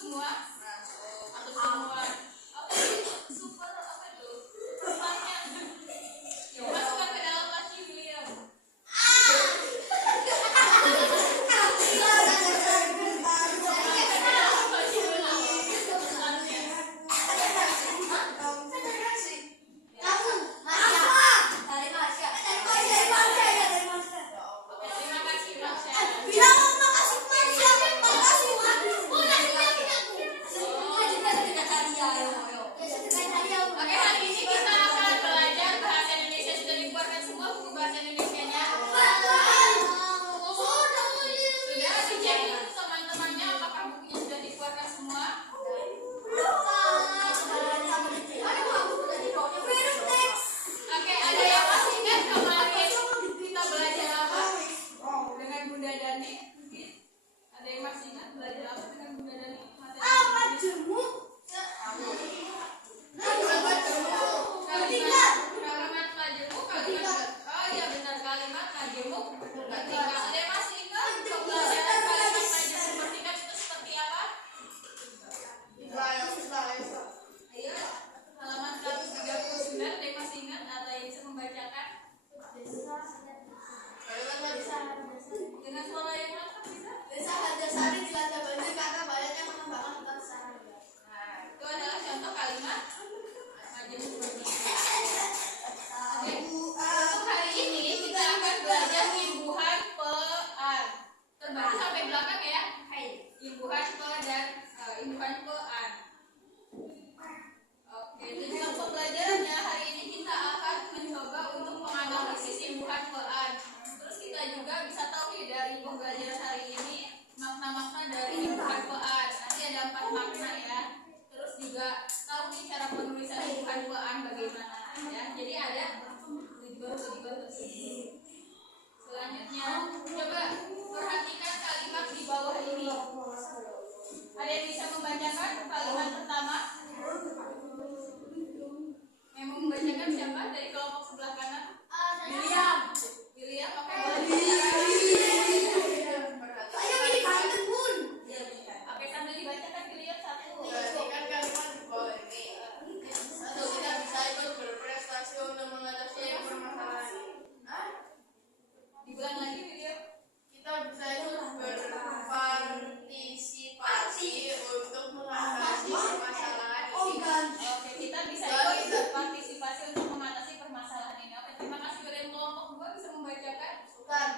semua? Atau semua? Oke, super apa itu? Banyak. Yuk, masukkan ke dalam laci William. Oke, hari ini kita akan belajar bahasa Indonesia. Sudah dikeluarkan semua buku bahasa Indonesianya? Sudah dicek teman-temannya apakah bukunya sudah dikeluarkan semua? Oke, ada yang masih ingat kemarin kita belajar apa dengan Bunda Dani? Ada yang masih ingat belajar apa dengan Bunda Dani? Kalimat majemuk, kalimat oh iya benar, kalimat majemuk bertingkat. Ada yang masih ingat pembelajaran kalimat majemuk bertingkat itu seperti apa? Ayo, halaman 139. Ada yang masih ingat atau yang bisa membacakan? Dengan suara yang lantang bisa? Nah, itu adalah contoh kalimat majemuk bertingkat. Oke, untuk hari ini kita akan belajar imbuhan pean. Terbaca sampai belakang ya. Imbuhan pe dan imbuhan pean. Oke, tujuan pembelajarannya hari ini kita akan mencoba untuk menganalisis imbuhan pean. Terus kita juga bisa tahu nih dari pembelajaran hari ini makna-makna dari imbuhan pean. Nanti ada 4 makna ya. Terus juga tahu nih cara penulisan imbuhan pean bagaimana ya. Jadi ada selanjutnya coba perhatikan kalimat di bawah ini. Ada yang bisa membacakan kalimat pertama? Yang mau membacakan siapa dari kelompok sebelah kanan? William, oke. Oke, sambil dibacakan William satu. Perhatikan kalimat di bawah ini. Satu, kita bisa ikut berprestasi untuk mengatasi permasalahan. Diulang lagi William. Kita bisa ikut berpartisipasi untuk mengatasi permasalahan ini. Oke, kita bisa ikut berpartisipasi untuk mengatasi permasalahan ini. Oke, terima kasih. Dari kelompok 2 bisa membacakan? Sultan.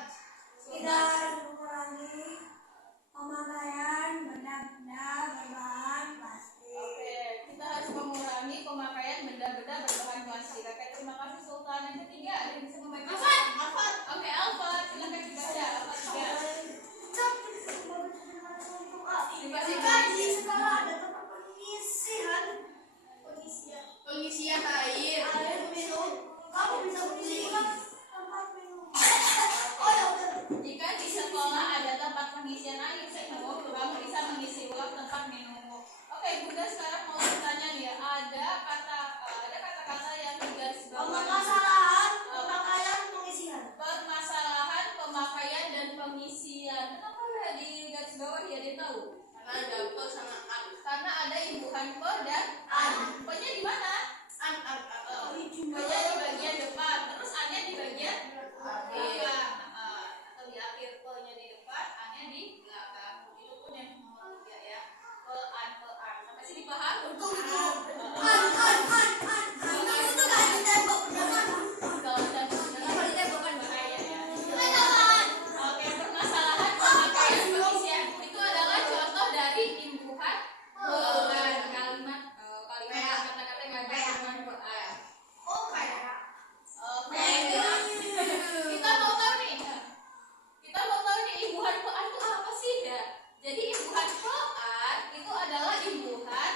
Oke, kita harus mengurangi pemakaian benda-benda berbahan plastik. Oke, terima kasih Sultan. Yang ketiga, ada yang bisa membacakan? Alfat. Oke, Alfat, silakan dibaca. Alfat 3. Pengisian air. Jika di sekolah ada tempat pengisian air, kamu bisa mengisi ulang tempat minummu. Oke, Bunda sekarang mau bertanya nih ya, ada kata-kata yang digaris bawah. Permasalahan, pemakaian dan pengisian. Kenapa ya di garis bawah ya, dia tahu? Karena ada pe sama an. Karena ada imbuhan pe dan an. Pe-nya di mana? Pe-nya di bagian depan, terus an-nya di bagian belakang. Atau di akhir, pe-nya di depan, an-nya di belakang. Itu pun yang nomor 3 ya. Pe-an. Sampai sini paham? Oke, permasalahan, pemakaian, pengisian itu adalah contoh dari imbuhan pean. Kalimat kata-kata yang ada imbuhan pean. Oke, kita mau tahu nih imbuhan pean itu apa sih ya? Jadi imbuhan pean itu adalah imbuhan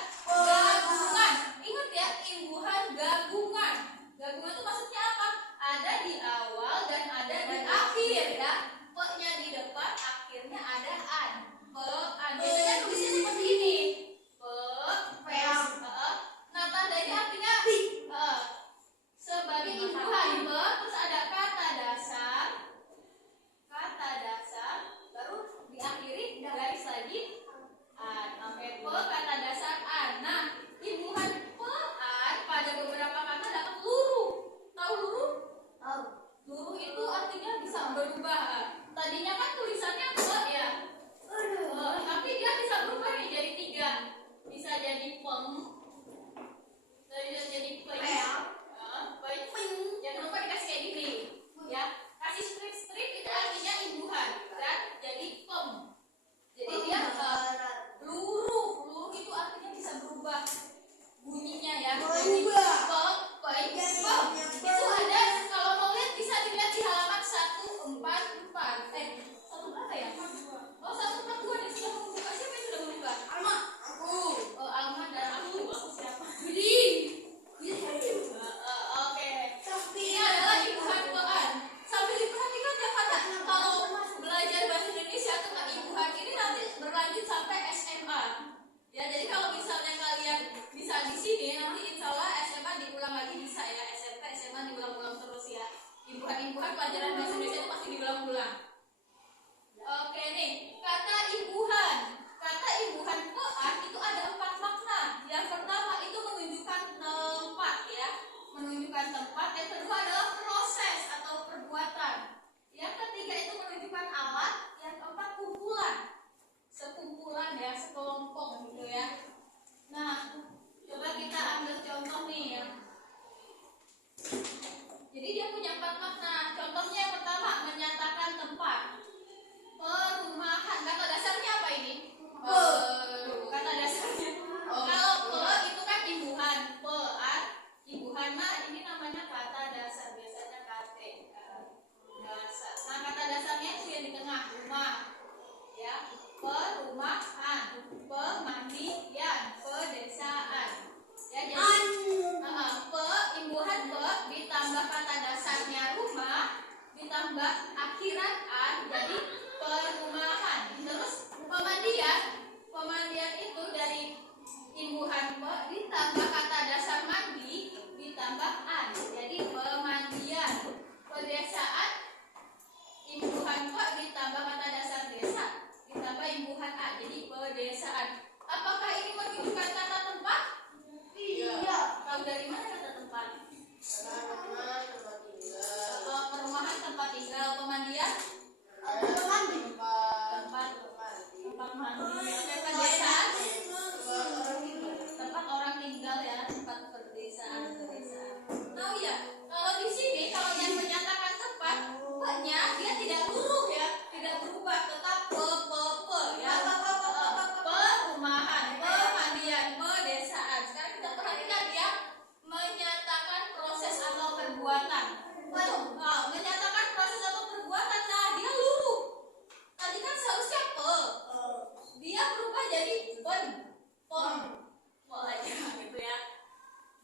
Po aja gitu ya.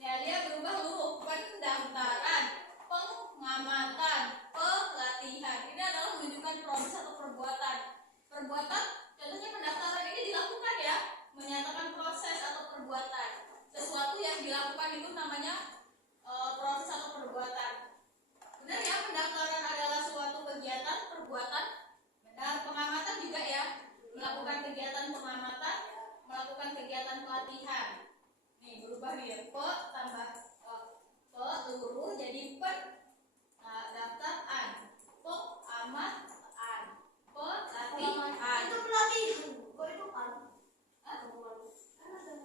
Ya, dia berubah huruf. Pendaftaran, pengamatan, pelatihan. Ini adalah menunjukkan proses atau perbuatan. Perbuatan, contohnya pendaftaran ini dilakukan ya, menyatakan proses atau perbuatan. Sesuatu yang dilakukan itu namanya proses atau perbuatan. Benar ya, pendaftaran adalah suatu kegiatan perbuatan. Benar, pengamatan juga ya, melakukan kegiatan pengamatan, melakukan kegiatan pelatihan. Nih berubah dia, pe tambah peluru jadi pen. Nah, daftaran, pengamatan, pelatihan. Itu pelatihan. Kok itu kan?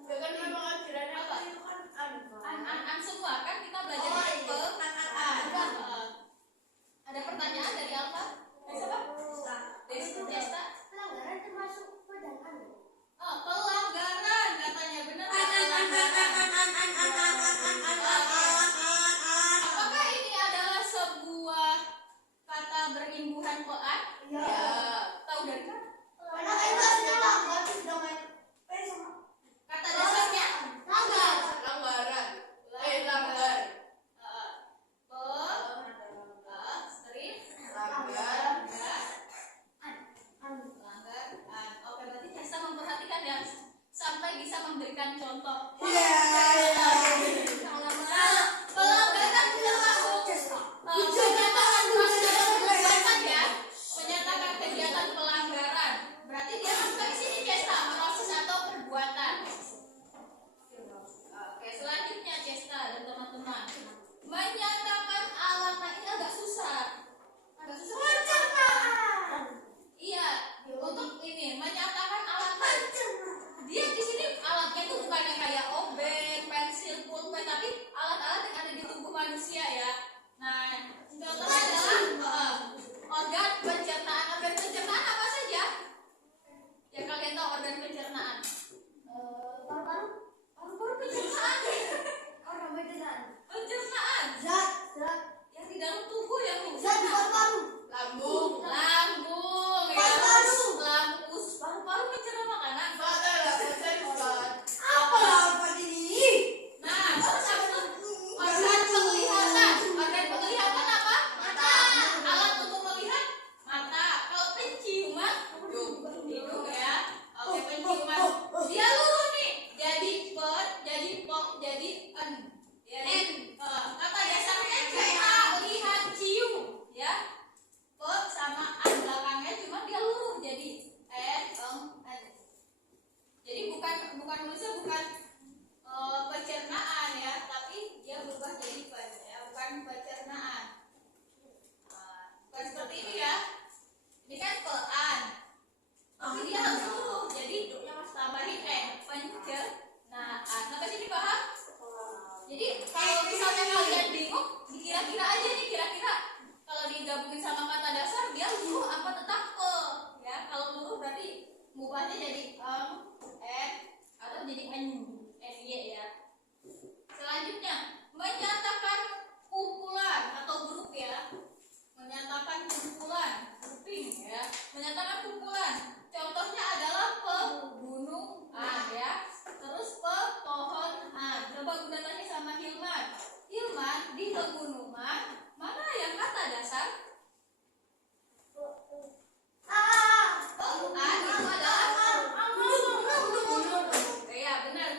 Ya kan memang ajarannya Apa? itu kan An semua kan kita belajar Oh, dari iya. pengamatan. Ada pertanyaan dari Alfa? Dari siapa? Dari Cesta. Pelanggaran termasuk pedagang. Oh, pelanggaran katanya benar. Apakah ini adalah sebuah kata berimbuhan pean? Ya. Tahu dari mana? Karena itu sudah langgar sudah main sama. Kata dasarnya Langgar. langgaran. Langgar. strip Langgar. pelanggaran. Oke, berarti Cesta memperhatikan ya sampai bisa memberikan contoh. Pelanggaran termasuk menyatakan proses perbuatan ya, menyatakan kegiatan pelanggaran. Berarti dia masuk ke sini Cesta, proses atau perbuatan. Oke, selanjutnya Cesta dan teman-teman menyatakan alat. Nah, ini agak susah. Pencernaan. Iya, untuk ini menyatakan alat. Dia di sini alatnya itu bukan yang kayak obeng, pensil, pulpen, tapi alat-alat yang ada di tubuh manusia ya. Nah, contohnya adalah organ pencernaan. Organ pencernaan apa saja? Yang kalian tahu organ pencernaan? Paru-paru. Paru-paru pencernaan. Orang pencernaan. Pencernaan Zat. yang di dalam tubuh yang Zat di paru-paru. Lambung. lambung ya. Paru-paru. Lambung, usus, paru-paru mencerna makanan. Ada lah, saya bukan. Apa ini? Nah, terus apa tuh? Organ penglihatan. Organ penglihatan apa? Mata. Alat untuk melihat mata. Kalau penciuman, hidung ya. Oke, penciuman. Dia luruh nih. Jadi pen, jadi pong, jadi en. Ya, kata dasarnya ca, lihat, cium, ya. Pe sama an belakangnya cuma dia luruh jadi en, en. Jadi bukan manusia, bukan pencernaan ya, tapi dia berubah jadi pen ya, bukan pencernaan. Bukan seperti ini ya. Ini kan pean. Tapi dia harus luruh. Jadi tambahin pencernaan. Sampai sini paham? Jadi kalau misalnya kalian bingung, dikira-kira aja nih, kira-kira kalau digabungin sama kata dasar dia luruh apa tetap pe ya. Kalau luruh berarti mubahnya jadi atau jadi ny ya. Selanjutnya menyatakan kumpulan atau grup ya. Menyatakan kumpulan, grouping ya. Menyatakan kumpulan. Contohnya adalah pegunungan ya. Terus pepohonan. Coba Bunda tanya sama Hilman. Hilman, di pegunungan mana yang kata dasar? Pegunungan itu adalah gunung. Ya benar,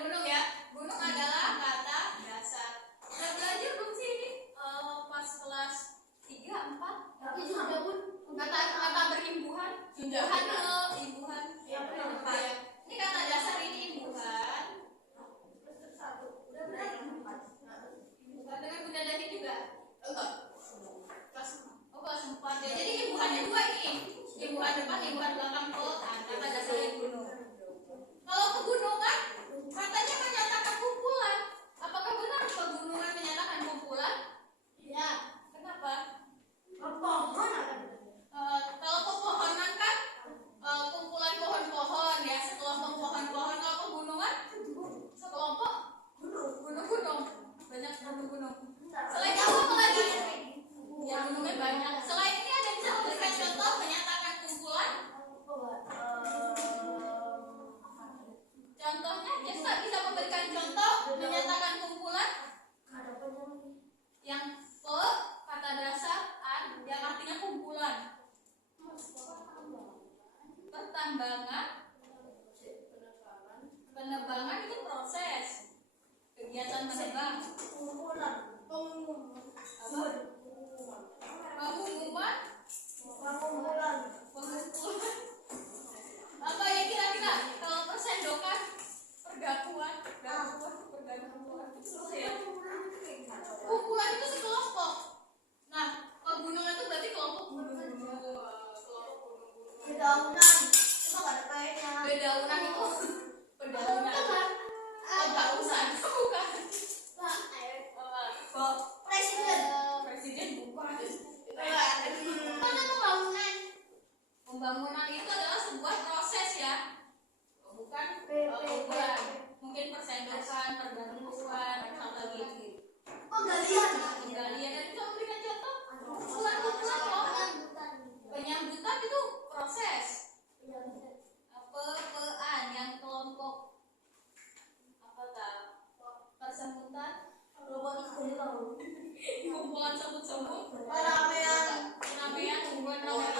kumpulan semut-semut. Ramean. Ramean, bukan ramean.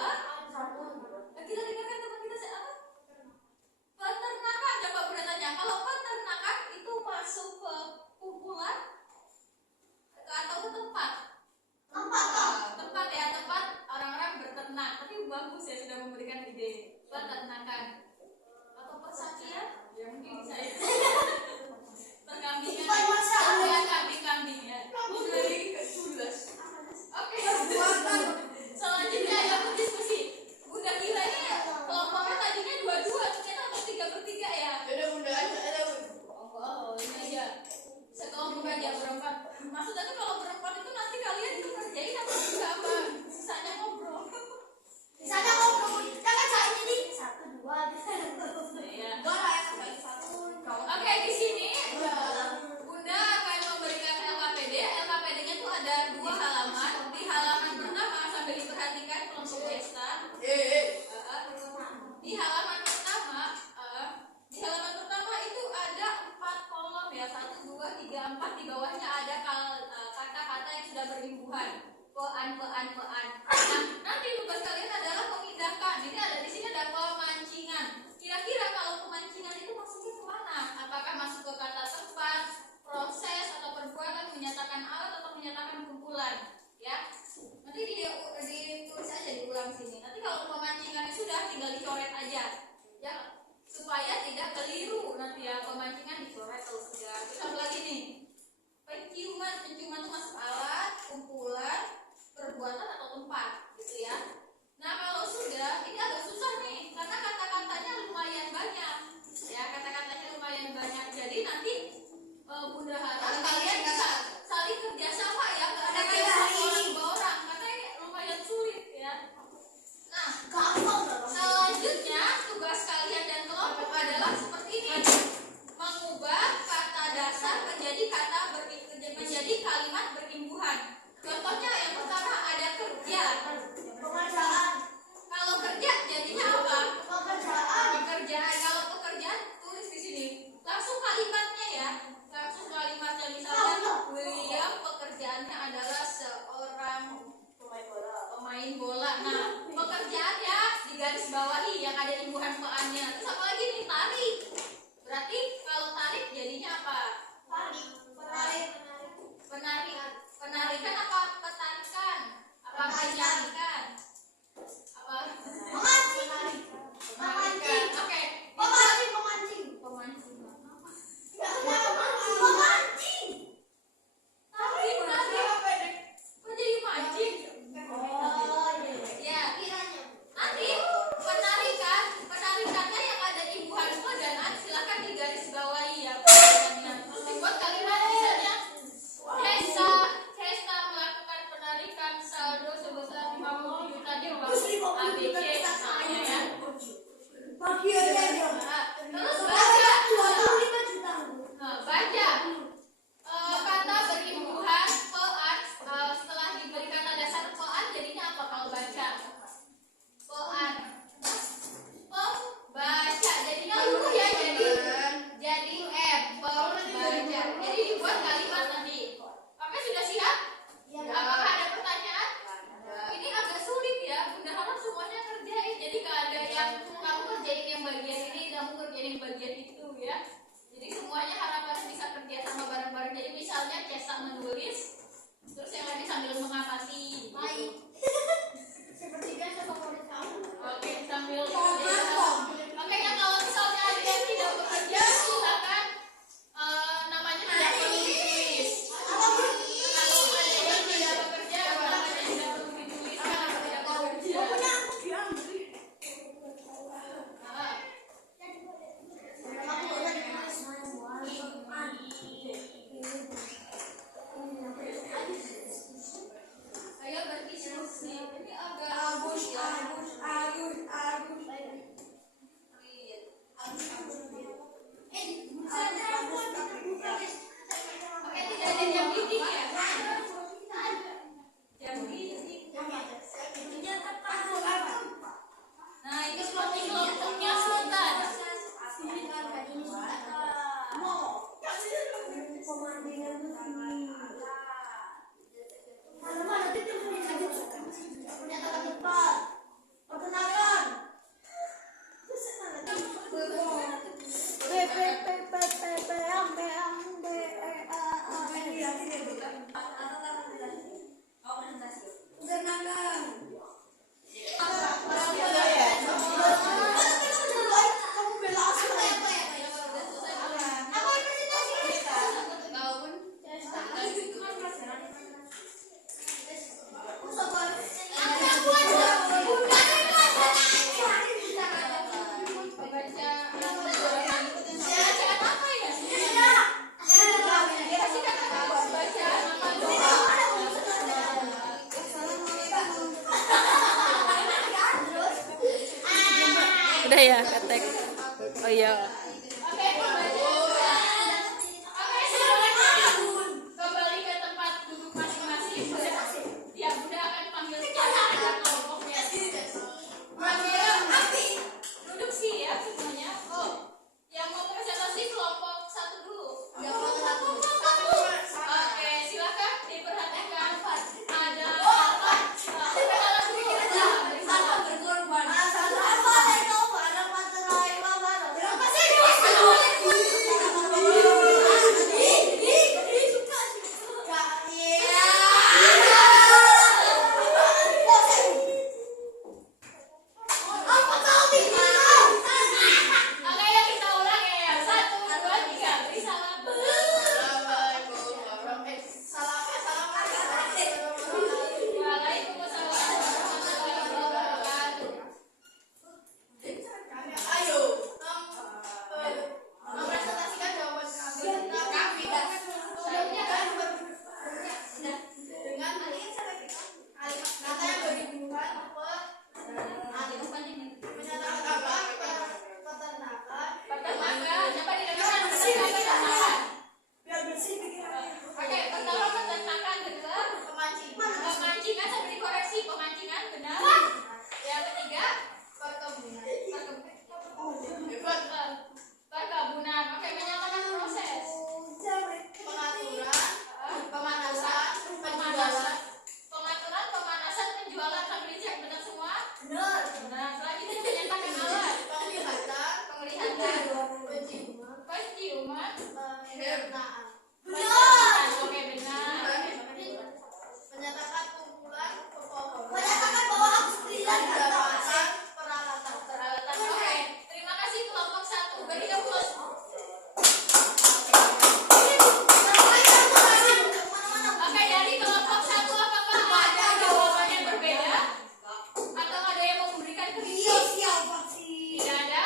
Ah, kita dengarkan teman kita apa? Peternakan. Coba Bunda tanya, kalau peternakan itu masuk ke kumpulan atau ke tempat? Tempat ya, tempat orang-orang berternak. Tapi bagus ya sudah memberikan ide. Peternakan atau persakian? Ya mungkin bisa ya. Perkambingan. Kambing ya. Oke. Selanjutnya ya berdiskusi. Bunda kira ini kelompoknya tadinya 2-2, ternyata harus 3-3 ya. Beda bunda aja. Oh, ini aja. Sekelompok aja berempat. Maksudnya tuh kalau berempat itu nanti kalian itu kerjain apa enggak apa? Sisanya ngobrol. Misalnya ngobrol, jangan saya jadi 1, 2, Ya. Oke. Oke, di sini Bunda akan memberikan LKPD. LKPD-nya tuh ada 2 halaman. Di halaman pertama sambil diperhatikan kelompok Cesta. Di halaman pertama itu ada 4 kolom ya, 1, 2, 3, 4. Di bawahnya ada kata-kata yang sudah berimbuhan. Pean. Nah, nanti tugas kalian adalah memindahkan. Ini ada di sini ada pemancingan. Kira-kira kalau pemancingan itu masuknya kemana? Apakah masuk ke kata tempat, proses atau perbuatan, menyatakan alat atau menyatakan kumpulan? Ya. Nanti ditulis aja diulang sini. Nanti kalau pemancingannya sudah tinggal dicoret aja. Ya, supaya tidak keliru nanti ya, pemancingan dicoret atau tidak. Terus apa lagi nih? Penciuman itu masuk alat, kumpulan, perbuatan atau tempat, gitu ya. Nah kalau sudah, ini agak susah nih, karena kata-katanya lumayan banyak, ya kata-katanya lumayan banyak. Jadi nanti Bunda harap kalian bisa saling kerjasama ya, nggak ada kayak satu orang 2 orang, karena ini lumayan sulit ya. Nah selanjutnya tugas kalian dan kelompok adalah seperti ini, mengubah kata dasar menjadi kalimat berimbuhan. Contohnya yang pertama ada kerja. Pekerjaan. Kalau kerja jadinya apa? Pekerjaan. Pekerjaan. Kalau pekerjaan tulis di sini. Langsung kalimatnya ya. Langsung kalimatnya misalnya William pekerjaannya adalah seorang pemain bola. Nah, pekerjaannya digaris bawahi yang ada imbuhan peannya. Terus apa lagi nih? Tarik. Berarti kalau tarik jadinya apa? Penarikan apa ketarikan? Apa penarikan? Apa? Menarikan. Oke. Pemancing. Pemancing. Pemancing. Tapi berarti kok jadi mancing? Oh, Ya. Nanti penarikannya yang ada imbuhan semua dan silakan digaris bawahi ya. Terus dibuat kalimat misalnya Hesta melakukan penarikan saldo sebesar 50 juta di bank ABC misalnya ya. Terus baca kata berimbuhan pean. Setelah diberi kata dasar pean jadinya apa kalau baca? Pean. Pembaca jadinya huruf ya, jadi pembaca. Jadi dibuat kalimat nanti. Oke, sudah siap? Apakah ada pertanyaan? Ini agak sulit ya. Bunda harap semuanya kerjain. Jadi gak ada yang kamu kerjain yang bagian ini, kamu kerjain yang bagian itu ya. Jadi semuanya harapannya bisa kerja sama bareng-bareng. Jadi misalnya Cesa menulis, terus yang lain sambil mengamati. Baik. Sepertiga favorit kamu. Oke, sambil Oke, kan kalau misalnya ada yang tidak bekerja, silakan namanya tidak perlu ditulis. Kalau ada yang tidak bekerja, namanya tidak perlu ditulis karena tidak bekerja. Ayo berdiskusi. Oh iya. Oke, pembelajaran. Oke, silakan kembali ke tempat duduk masing-masing. Ya, Bunda akan panggil secara kelompoknya. Duduk siap semuanya. Oh, yang mau presentasi kelompok 1 dulu. Oke, silakan diperhatikan. Ada apa? Oke, ya kita ulang ya. 1, 2, 3. Beri salam. Waalaikumsalam warahmatullahi wabarakatuh. Mempresentasikan jawaban kami dengan kata yang berhubungan menyatakan apa? Peternakan. Peternakan. Coba didengarkan peternakan. Biar bersih pikirannya. Oke, pertama peternakan, kedua Pemancingan. pemancingan, sampai dikoreksi pemancingan benar. Yang ketiga Perkebunan. perkebunan. Oke, menyatakan proses Pengaturan. Pemanasan. Penjualan. pengaturan, pemanasan, penjualan, sampai dicek benar semua. Bener. Nah, selanjutnya menyatakan alat Penglihatan. penglihatan, Penciuman. penciuman, Pencernaan. pencernaan. Oke, benar. Menyatakan kumpulan pepohonan. Menyatakan bahwa aku berilah Pendapatan peralatan. Peralatan. Oke, terima kasih kelompok 1. Beri tepuk tangan. Oke, dari kelompok 1 apakah ada jawaban yang berbeda? Atau ada yang mau memberikan kritik? Tidak ada.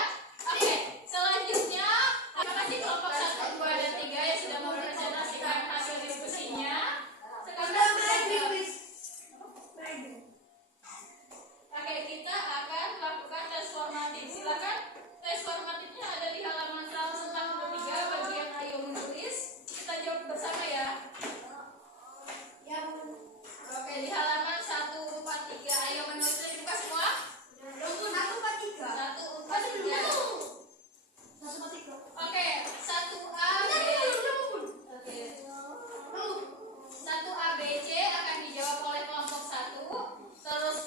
Oke, selanjutnya terima kasih kelompok 1, 2, dan 3 yang sudah mempresentasikan hasil diskusinya. Sekarang oke, kita akan melakukan tes formatif. Silakan. Tes formatifnya ada di halaman 143 bagian ayo menulis. Kita jawab bersama ya. Oke, di halaman 143 ayo menulis. Sudah dibuka semua? 143. Oke, 1A B. Oke. 1A B C akan dijawab oleh kelompok 1. Terus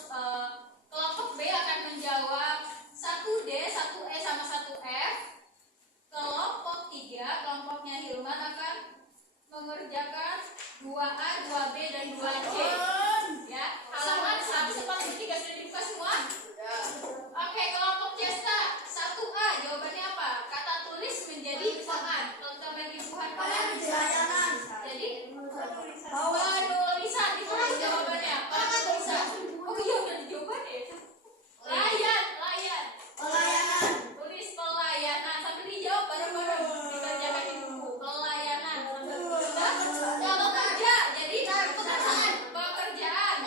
kelompok B akan menjawab 1D, 1E sama 1F. Kelompok 3, kelompoknya Hilman akan mengerjakan 2A, 2B dan 2C. Ya, halaman 143 sudah dibuka semua? Oke, kelompok Cesta 1A jawabannya apa? Kata tulis menjadi pesan. Kalau kita main ribuan jadi penulisan ditulis jawabannya. Penulisan. Oh iya udah dijawab deh. Layan. Tulis pelayanan sambil dijawab bareng-bareng. Dikerjakan di buku. Pelayanan sambil sudah. Kalau kerja jadi pekerjaan. Pekerjaan.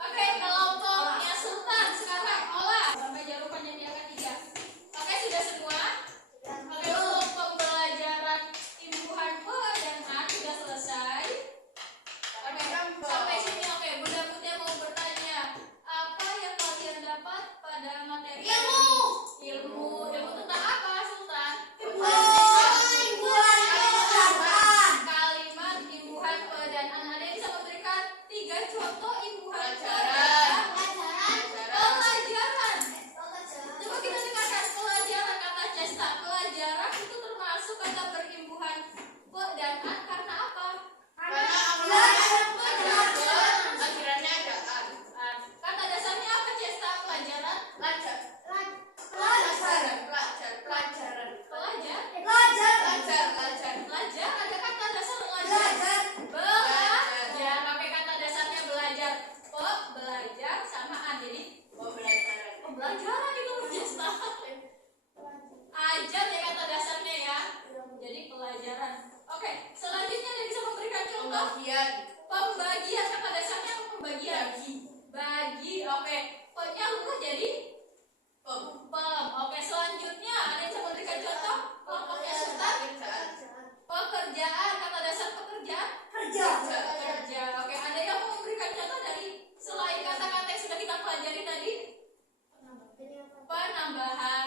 Oke, kelompoknya Sultan sekarang olah sampai jangan lupa jadi angka 3. Oke, sudah semua. Oke, untuk pembelajaran imbuhan pe dan an sudah selesai. Oke, sampai sini oke. Bunda Putih mau bertanya, apa yang kalian dapat pada materi ini? Ilmu tambahan